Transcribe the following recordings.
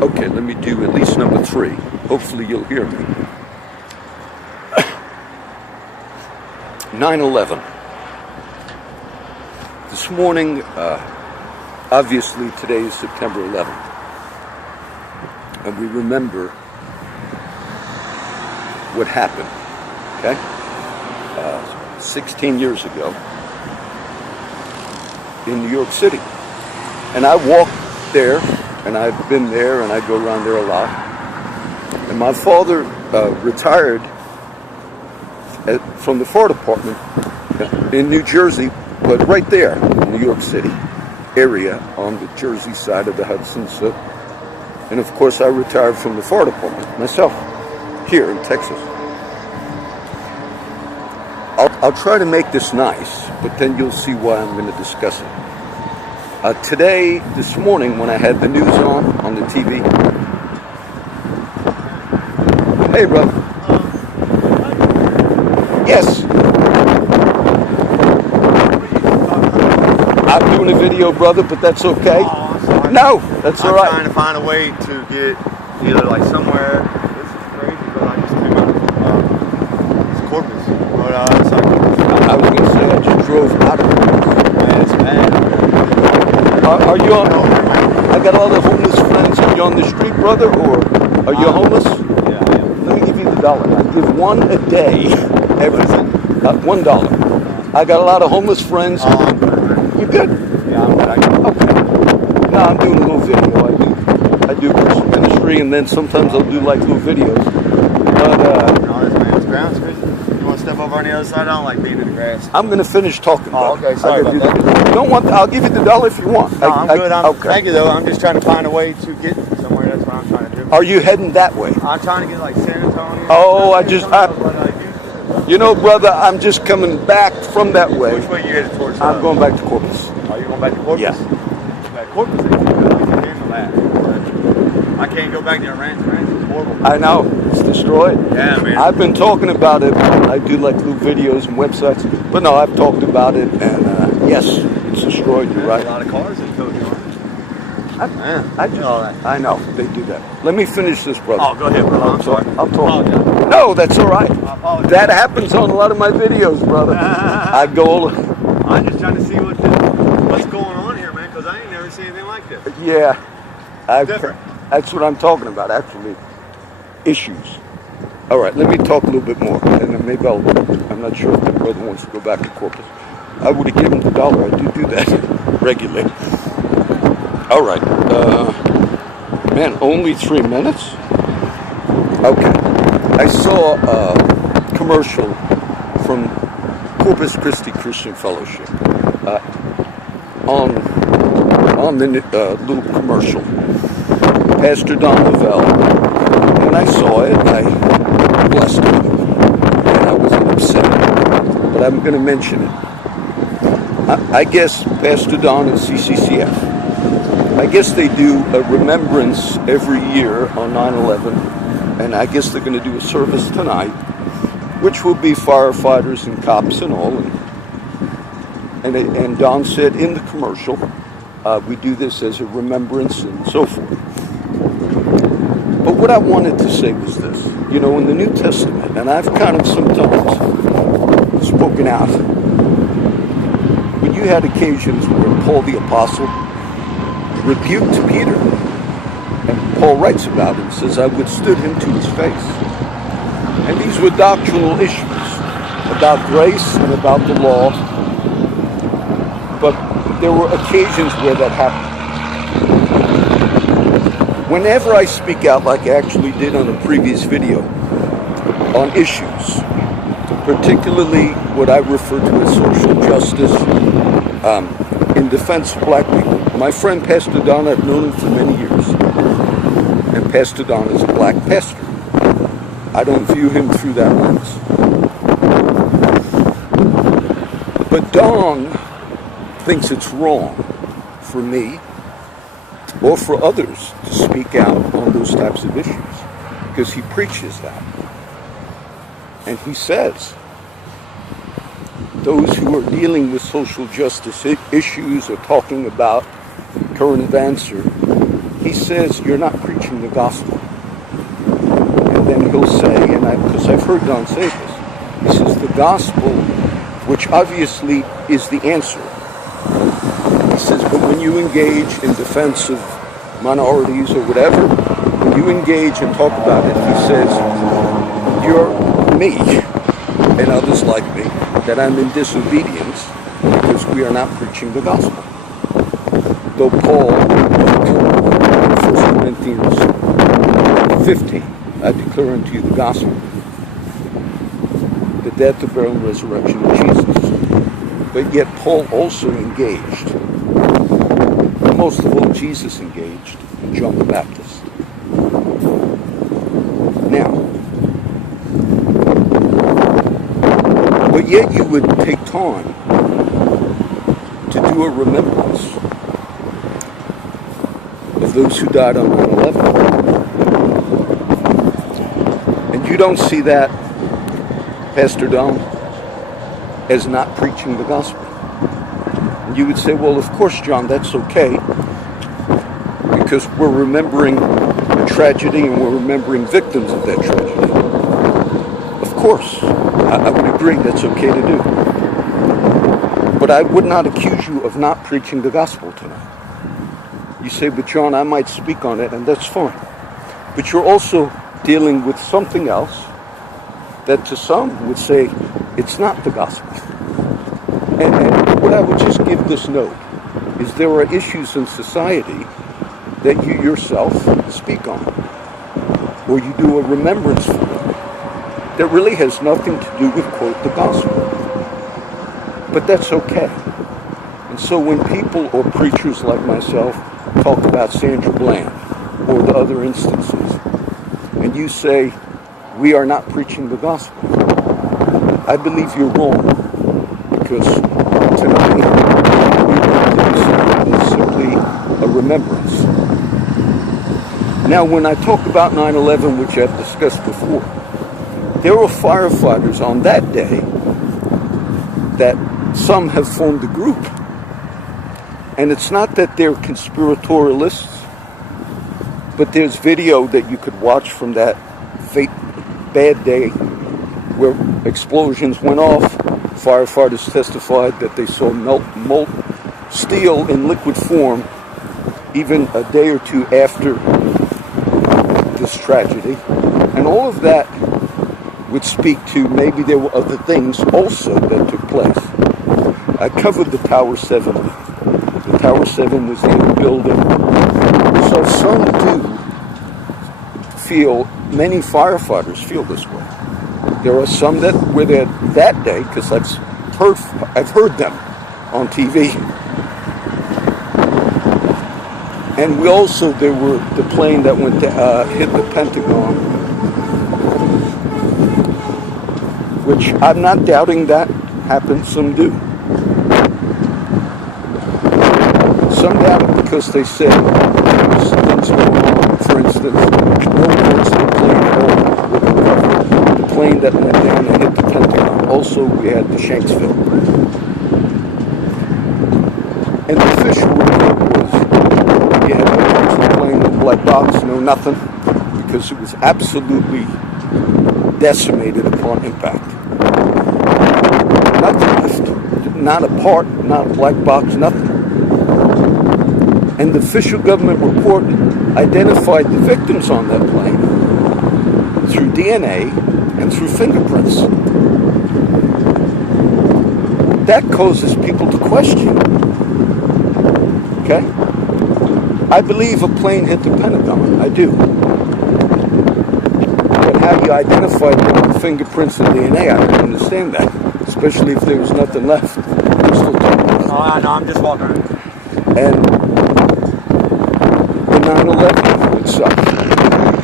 Okay, let me do at least number 3. Hopefully you'll hear me. 9/11. This morning, obviously today is September 11th, and we remember what happened, okay? 16 years ago in New York City. And I walked there, and I've been there, and I go around there a lot. And my father retired from the fire department in New Jersey, but right there in New York City area on the Jersey side of the Hudson. So, and of course, I retired from the fire department myself here in Texas. I'll try to make this nice, but then you'll see why I'm going to discuss it. This morning, when I had the news on the TV. Hey, brother. Yes. I'm doing a video, brother, but that's okay. Oh, I'm sorry. No, that's all right. I'm trying to find a way to get either like somewhere. This is crazy, but I just came out of it's Corpus. But it's like, I was going to say I just drove out of it. Man, it's bad. Are you on? I got a lot of homeless friends. Are you on the street, brother, or are you homeless? Yeah, I am. Let me give you the $1. I give one a day. Everything. $1. I got a lot of homeless friends. Oh, I'm good, man. You good? Yeah, I'm good. Okay. No, I'm doing a little video. I do Christian ministry, and then sometimes I'll do like little videos. But No, this ground's crazy. You want to step over on the other side? I don't like being in the grass. I'm gonna finish talking. Oh, brother. okay. Sorry about that. You don't want? I'll give you the $1 if you want. No, I'm good. Okay. Thank you, though. I'm just trying to find a way to get somewhere. That's what I'm trying to do. Are you heading that way? I'm trying to get like San Antonio. Oh, you know, brother, I'm just coming back from that way. Which way you headed towards? I'm going back to Corpus. Are you going back to Corpus? Yeah. Corpus ain't too bad. I can handle that. I can't go back there and ranch. Ranch is horrible. I know. It's destroyed. Yeah, man. I've been talking about it. I do like little videos and websites. But no, I've talked about it. And yes, it's destroyed. You're right. A lot of cars in Tokyo. I know. They do that. Let me finish this, brother. Oh, go ahead, brother. I'm sorry. I'll talk. No, that's all right. That happens on a lot of my videos, brother. I go... I'm just trying to see what's going on here, man, because I ain't never seen anything like this. Yeah. Different. That's what I'm talking about, actually. Issues. All right, let me talk a little bit more. And then maybe I'm not sure if the brother wants to go back to Corpus. I would have given him the $1. I do that regularly. All right. Man, only 3 minutes? Okay. I saw a commercial from Corpus Christi Christian Fellowship on the little commercial. Pastor Don Lavelle. When I saw it, I blessed him, and I wasn't upset. But I'm going to mention it. I guess Pastor Don and Cccf, I guess they do a remembrance every year on 9/11, and I guess they're going to do a service tonight, which will be firefighters and cops and all. And Don said in the commercial, we do this as a remembrance and so forth. But what I wanted to say was this. You know, in the New Testament, and I've kind of sometimes spoken out, but you had occasions where Paul the Apostle rebuked Peter. And Paul writes about it and says, I withstood him to his face. And these were doctrinal issues about grace and about the law. But there were occasions where that happened. Whenever I speak out, like I actually did on a previous video, on issues, particularly what I refer to as social justice, in defense of black people. My friend Pastor Don, I've known him for many years. And Pastor Don is a black pastor. I don't view him through that lens. But Don thinks it's wrong for me or for others to speak out on those types of issues because he preaches that. And he says those who are dealing with social justice issues or talking about current events, or he says, you're not preaching the gospel. And then he'll say, because I've heard Don say this, he says the gospel, which obviously is the answer. He says, but when you engage in defense of minorities or whatever, when you engage and talk about it, he says, you're me and others like me, that I'm in disobedience because we are not preaching the gospel. Though Paul, in 1 Corinthians 15, I declare unto you the gospel, the death, the burial, and resurrection of Jesus. But yet Paul also engaged, most of all Jesus engaged, in John the Baptist. Now, but yet you would take time to do a remembrance of those who died on 9/11. And you don't see that, Pastor Don, as not preaching the gospel. And you would say, well, of course, John, that's okay, because we're remembering a tragedy and we're remembering victims of that tragedy. Of course, I would agree that's okay to do. But I would not accuse you of not preaching the gospel tonight. You say, but John, I might speak on it, and that's fine. But you're also dealing with something else that to some would say it's not the gospel. And what I would just give this note is there are issues in society that you yourself speak on, or you do a remembrance for, that really has nothing to do with, quote, the gospel. But that's okay. And so when people or preachers like myself talk about Sandra Bland or the other instances, and you say, we are not preaching the gospel, I believe you're wrong, because tonight is simply a remembrance. Now, when I talk about 9/11, which I've discussed before, there were firefighters on that day that some have formed a group. And it's not that they're conspiratorialists, but there's video that you could watch from that bad day where explosions went off. Firefighters testified that they saw molten steel in liquid form even a day or two after this tragedy. And all of that would speak to maybe there were other things also that took place. I covered the Tower 7. The Tower 7 was in the building. So some do feel, many firefighters feel this way. There are some that were there that day, because I've heard them on TV. And there were the plane that went to hit the Pentagon, which I'm not doubting that happened, some do. Some doubt it because they said there was things going on. For instance, no reports of the plane at all were recovered. The plane that went down and hit the Pentagon. Also, we had the Shanksville. And the official report was, you had no reports of the plane, no black box, no nothing, because it was absolutely decimated upon impact. Nothing left. Not a part, not a black box, nothing. And the official government report identified the victims on that plane through DNA and through fingerprints. That causes people to question. Okay? I believe a plane hit the Pentagon. I do. But how you identified them with fingerprints and DNA, I don't understand that. Especially if there was nothing left. I'm still talking about it. Oh, I know. I'm just walking around. And 9/11 would suck.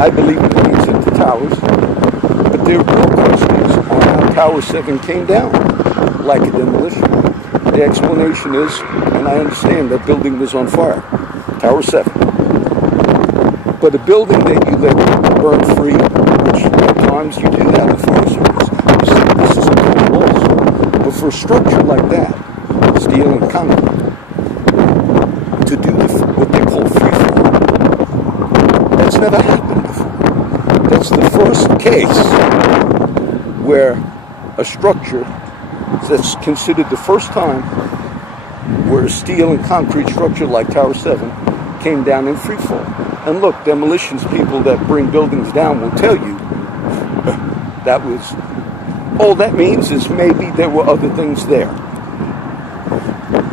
I believe it means at the towers, but there are real questions on how Tower 7 came down, like a demolition. The explanation is, and I understand that building was on fire, Tower 7. But a building that you let burn free, which at times you do that in fire service, this is a total loss. But for a structure like that, steel and concrete, to do what they call free fall, never happened before. That's the first case where a structure that's considered the first time where a steel and concrete structure like Tower 7 came down in free fall. And look, demolitions people that bring buildings down will tell you that was, all that means is maybe there were other things there.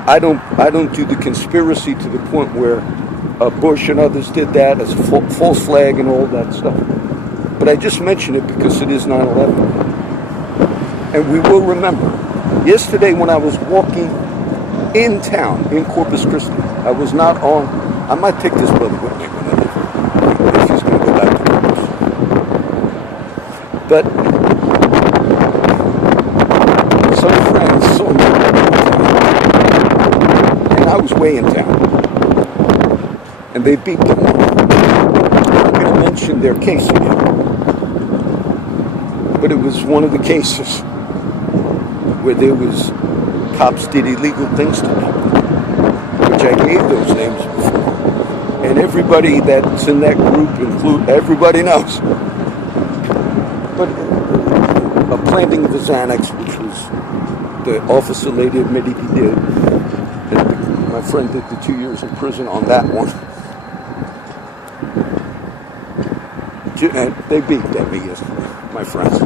I don't do the conspiracy to the point where Bush and others did that as a false flag and all that stuff. But I just mention it because it is 9/11. And we will remember. Yesterday when I was walking in town, in Corpus Christi, I was not on, I might take this brother with me when I leave, if he's going to go back to Corpus. But some friends saw me and I was way in town. And they beat them up. I'm going to mention their case again. But it was one of the cases where there was cops did illegal things to them, which I gave those names before. And everybody that's in that group, everybody knows. But a planting of the Xanax, which was the officer later admitted he did. And my friend did the 2 years in prison on that one. And they beat me yesterday, my friends.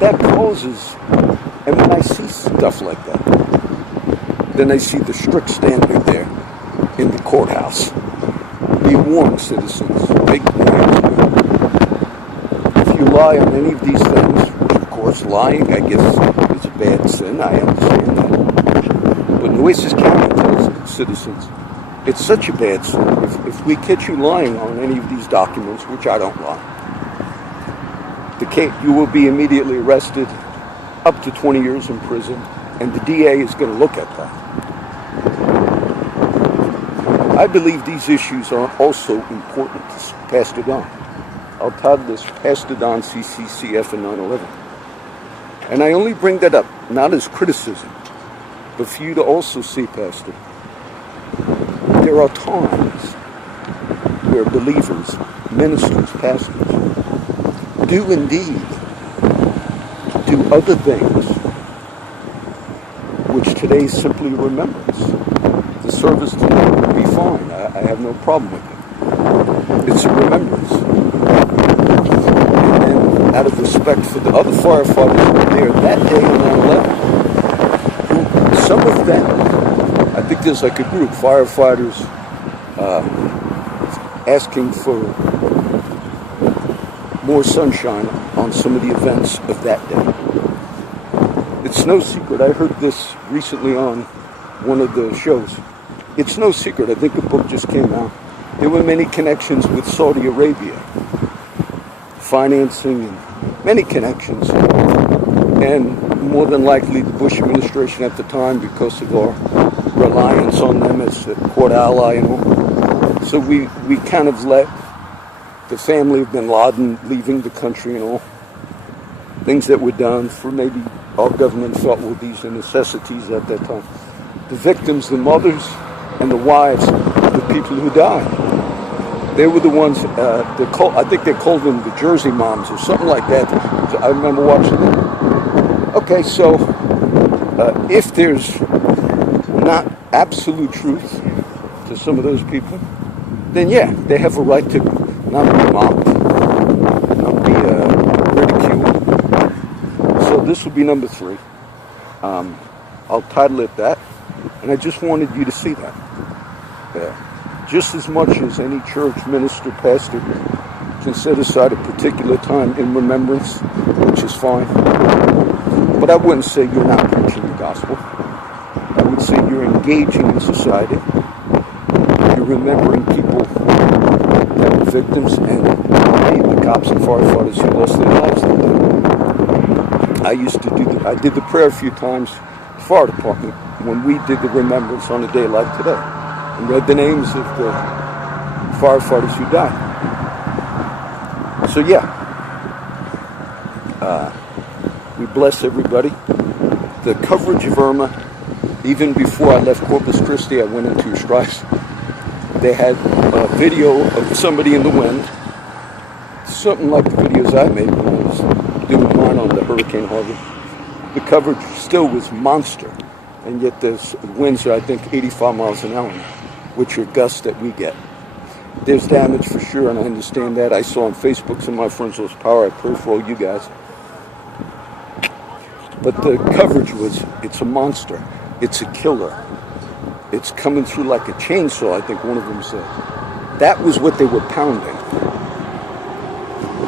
That poses, and when I see stuff like that, then I see the strict standard there in the courthouse. Be warned, citizens, take warning. If you lie on any of these things, which of course lying, I guess, is a bad sin, I understand that. But Nueces County tells citizens, it's such a bad sin. If we catch you lying on any of these documents, which I don't lie, you will be immediately arrested, up to 20 years in prison, and the DA is going to look at that. I believe these issues are also important to pass it on. I'll title this Passed It On Cccf and 9/11. And I only bring that up, not as criticism, but for you to also see, Pastor, there are times where believers, ministers, pastors, do indeed do other things which today simply remembrance. The service today would be fine. I have no problem with it. It's a remembrance. And out of respect for the other firefighters who were there that day on 9/11, some of them, I think there's like a group, firefighters asking for more sunshine on some of the events of that day. It's no secret. I heard this recently on one of the shows. It's no secret. I think a book just came out. There were many connections with Saudi Arabia, financing and many connections. And more than likely the Bush administration at the time, because of our reliance on them as a court ally and all. So we kind of let the family of bin Laden leaving the country and all, things that were done for maybe our government felt were these necessities at that time. The victims, the mothers, and the wives of the people who died. They were the ones, I think they called them the Jersey moms or something like that. I remember watching them. Okay, so if there's not absolute truth to some of those people, then yeah, they have a right to not be mocked, not be ridiculed. So this will be number 3. I'll title it that, and I just wanted you to see that. Just as much as any church minister, pastor can set aside a particular time in remembrance, which is fine. But I wouldn't say you're not preaching the gospel. I would say you're engaging in society. You're remembering people that were victims and the cops and firefighters who lost their lives that day. I did the prayer a few times, the fire department, when we did the remembrance on a day like today, and read the names of the firefighters who died. So yeah, we bless everybody. The coverage of Irma, even before I left Corpus Christi, I went into Strife. They had a video of somebody in the wind, something like the videos I made when I was doing mine on the Hurricane Harvey. The coverage still was monster, and yet the winds are, I think, 85 miles an hour now, which are gusts that we get. There's damage for sure, and I understand that. I saw on Facebook some of my friends lost power. I pray for all you guys. But the coverage it's a monster. It's a killer. It's coming through like a chainsaw, I think one of them said. That was what they were pounding.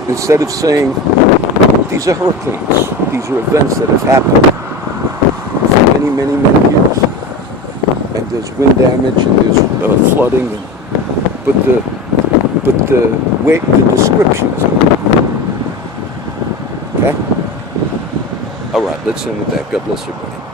Instead of saying, these are hurricanes. These are events that have happened for many, many, many years. And there's wind damage and there's flooding. But the descriptions of it. Okay? All right, let's end with that. God bless everybody.